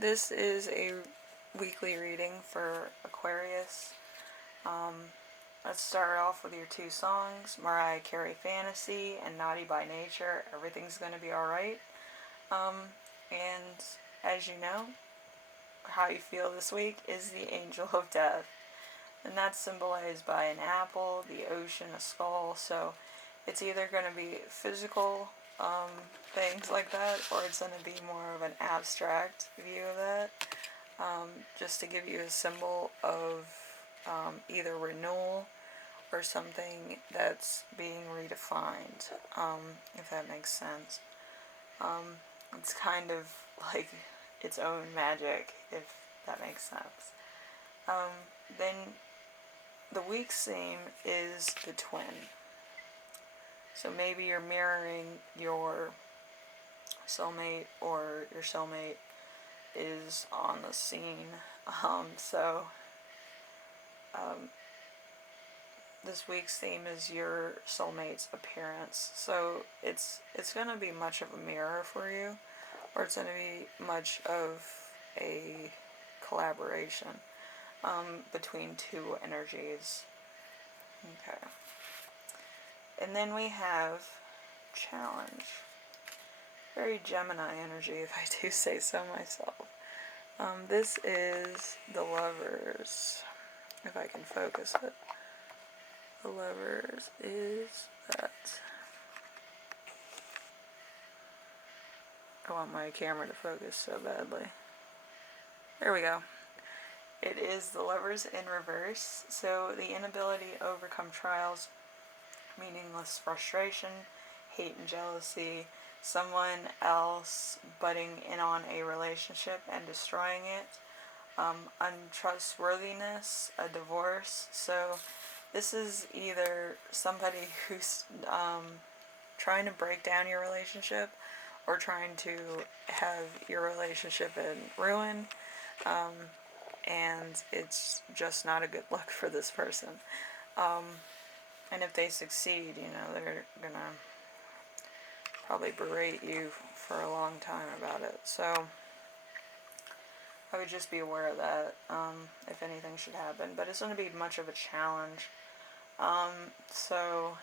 This is a weekly reading for Aquarius. Let's start off with your two songs, Carey Fantasy and Naughty by Nature. Everything's going to be alright. And as you know, how you feel this week is the Angel of Death. And that's symbolized by an apple, the ocean, a skull. So it's either going to be physical things like that, or it's going to be more of an abstract view of that. Just to give you a symbol of either renewal or something that's being redefined, if that makes sense. It's kind of like its own magic, if that makes sense. Then the week's theme is the twin. So maybe you're mirroring your soulmate, or your soulmate is on the scene. This week's theme is your soulmate's appearance. So it's going to be much of a mirror for you, or it's going to be much of a collaboration between two energies. Okay. And then we have challenge. Very Gemini energy, if I do say so myself. This is the Lovers. If I can focus it. The Lovers is that. I want my camera to focus so badly. There we go. It is the Lovers in reverse. So the inability to overcome trials, meaningless frustration, hate and jealousy, someone else butting in on a relationship and destroying it, untrustworthiness, a divorce. So this is either somebody who's trying to break down your relationship, or trying to have your relationship in ruin, and it's just not a good look for this person. And if they succeed, they're gonna probably berate you for a long time about it. So I would just be aware of that if anything should happen. But it's going to be much of a challenge. So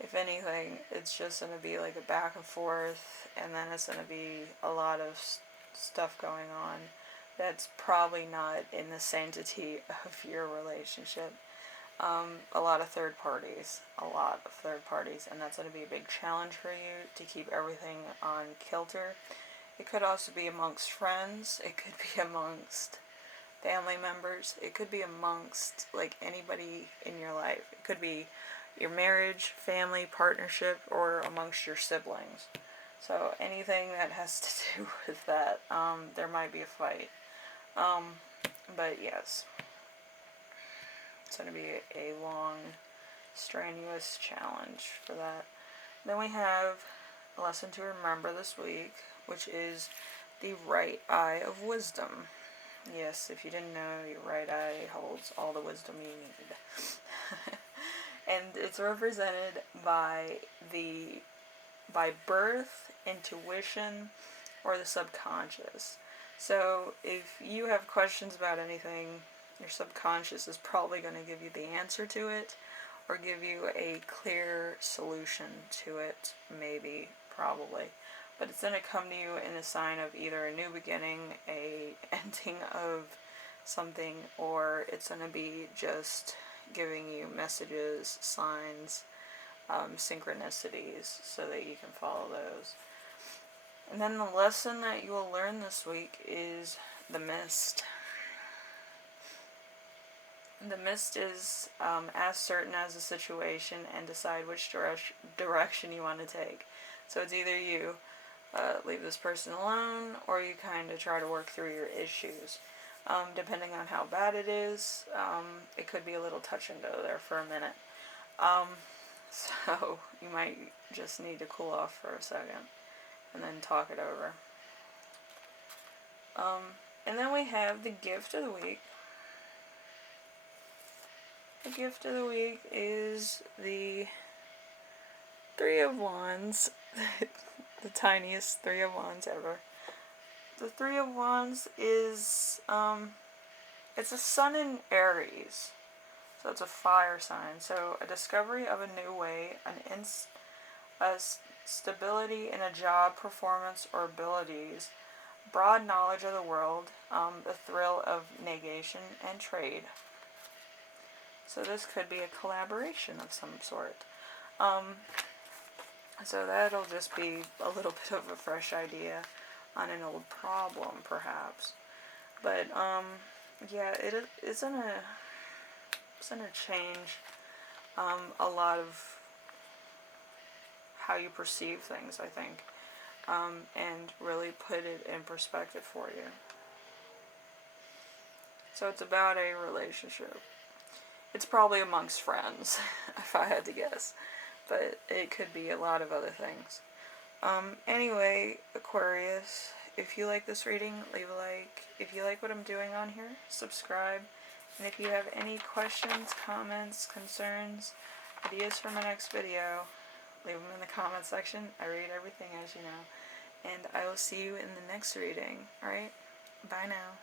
if anything, it's just going to be like a back and forth, and then it's going to be a lot of stuff going on that's probably not in the sanctity of your relationship. A lot of third parties, and that's going to be a big challenge for you to keep everything on kilter. It could also be amongst friends, it could be amongst family members, it could be amongst like anybody in your life. It could be your marriage, family, partnership, or amongst your siblings. So anything that has to do with that, there might be a fight. But yes, it's going to be a long, strenuous challenge for that. Then we have a lesson to remember this week, which is the right eye of wisdom. Yes, if you didn't know, your right eye holds all the wisdom you need. And it's represented by birth, intuition, or the subconscious. So if you have questions about anything, your subconscious is probably going to give you the answer to it, or give you a clear solution to it, maybe, probably. But it's going to come to you in a sign of either a new beginning, a ending of something, or it's going to be just giving you messages, signs, synchronicities, so that you can follow those. And then the lesson that you will learn this week is the mist. The mist is as certain as the situation, and decide which direction you want to take. So it's either you leave this person alone, or you kind of try to work through your issues. Depending on how bad it is, it could be a little touch and go there for a minute. So you might just need to cool off for a second and then talk it over. And then we have the gift of the week. The gift of the week is the Three of Wands, the tiniest Three of Wands ever. the Three of Wands is, it's a sun in Aries. So it's a fire sign. So a discovery of a new way, a stability in a job, performance, or abilities, broad knowledge of the world, the thrill of negation, and trade. So this could be a collaboration of some sort. So that'll just be a little bit of a fresh idea on an old problem, perhaps. But yeah, it's gonna change a lot of how you perceive things, I think, and really put it in perspective for you. So it's about a relationship. It's probably amongst friends, if I had to guess. But it could be a lot of other things. Anyway, Aquarius, if you like this reading, leave a like. If you like what I'm doing on here, subscribe. And if you have any questions, comments, concerns, ideas for my next video, leave them in the comment section. I read everything, as you know. And I will see you in the next reading. Alright? Bye now.